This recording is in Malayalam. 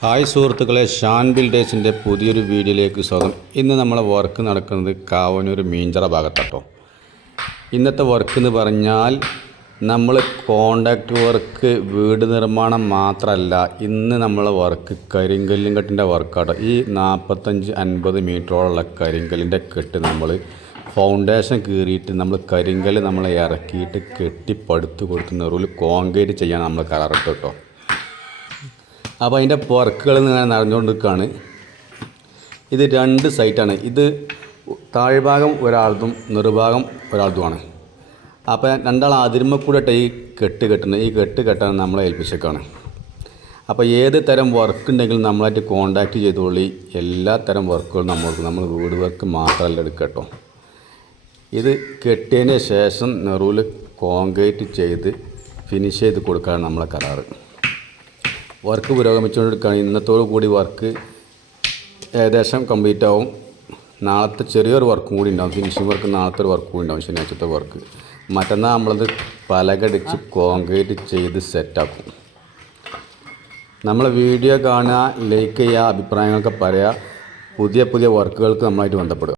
ഹായ് സുഹൃത്തുക്കളെ, ഷാൻ ബിൽഡേഴ്സിൻ്റെ പുതിയൊരു വീഡിയോയിലേക്ക് സ്വാഗതം. ഇന്ന് നമ്മളെ വർക്ക് നടക്കുന്നത് കാവനൂർ മീഞ്ചറ ഭാഗത്താട്ടോ. ഇന്നത്തെ വർക്ക് എന്ന് പറഞ്ഞാൽ നമ്മൾ കോൺട്രാക്റ്റ് വർക്ക്, വീട് നിർമ്മാണം മാത്രമല്ല, ഇന്ന് നമ്മളെ വർക്ക് കരിങ്കല്ലും കെട്ടിൻ്റെ വർക്കാട്ടോ. ഈ 45-50 മീറ്ററോളമുള്ള കരിങ്കല്ലിൻ്റെ കെട്ട് നമ്മൾ ഫൗണ്ടേഷൻ കീറിയിട്ട് നമ്മൾ കരിങ്കല്ല് നമ്മൾ ഇറക്കിയിട്ട് കെട്ടി പടുത്ത് കൊടുത്ത് നെറുവിൽ കോൺക്രീറ്റ് ചെയ്യാൻ നമ്മൾ കരാറിട്ട് കേട്ടോ. അപ്പോൾ അതിൻ്റെ വർക്കുകൾ ഇങ്ങനെ നടന്നുകൊണ്ടിരിക്കുകയാണ്. ഇത് 2 സൈറ്റാണ്. ഇത് താഴ്ഭാഗം ഒരാളതും നെറുഭാഗം ഒരാളതുമാണ്. അപ്പോൾ രണ്ടാൾ അതിരുമ്മ കൂടെ ഈ കെട്ട് കെട്ടുന്നത്, ഈ കെട്ട് കെട്ടാൻ നമ്മളെ ഏൽപ്പിച്ചേക്കാണ്. അപ്പോൾ ഏത് തരം വർക്ക് ഉണ്ടെങ്കിലും നമ്മളായിട്ട് കോൺടാക്റ്റ് ചെയ്തോളി. എല്ലാ തരം വർക്കുകളും നമ്മൾ വീട് വർക്ക് മാത്രമല്ല എടുക്കുക കേട്ടോ. ഇത് കെട്ടിയതിന് ശേഷം നെറുവിൽ കോൺക്രീറ്റ് ചെയ്ത് ഫിനിഷ് ചെയ്ത് കൊടുക്കാനാണ് നമ്മളെ കരാറ്. വർക്ക് പുരോഗമിച്ചുകൊണ്ടിരിക്കുകയാണ്. ഇന്നത്തോടു കൂടി വർക്ക് ഏകദേശം കംപ്ലീറ്റ് ആവും. നാളത്തെ ചെറിയൊരു വർക്കും കൂടി ഉണ്ടാവും. ഫിനിഷിംഗ് വർക്ക് നാളത്തെ ഒരു വർക്ക് കൂടി ഉണ്ടാവും, ശനിയാഴ്ചത്തെ വർക്ക്. മറ്റന്നാൾ നമ്മളത് പലകടിച്ച് കോൺക്രീറ്റ് ചെയ്ത് സെറ്റാക്കും. നമ്മളെ വീഡിയോ കാണുക, ലൈക്ക് ചെയ്യുക, അഭിപ്രായങ്ങളൊക്കെ പറയുക. പുതിയ വർക്കുകൾക്ക് നമ്മളായിട്ട് ബന്ധപ്പെടുക.